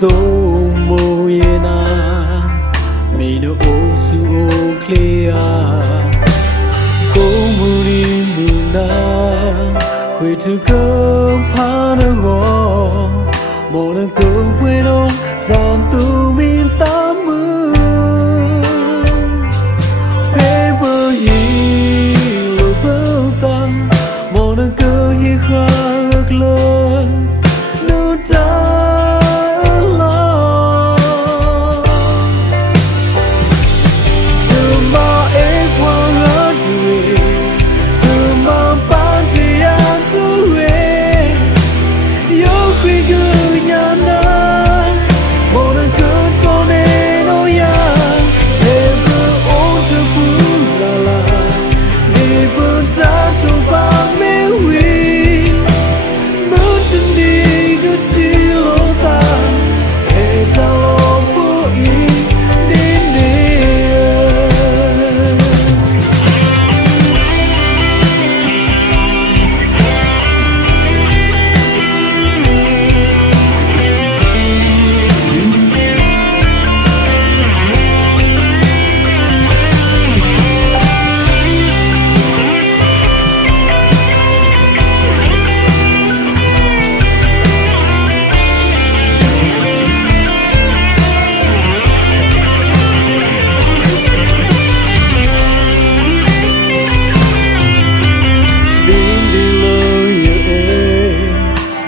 Somo yena Mino osu clear Komuri muna We to go panago Mona go bueno Down to me tamu Paper ye Lobota Mona go ye cry glow No time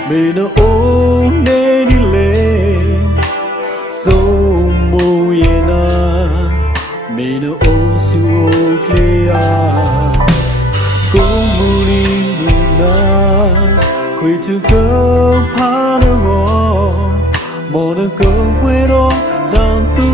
Mino o neni le so mo yena Mino o su o clear Komuri muna Kwe to go panago Mona go bueno down to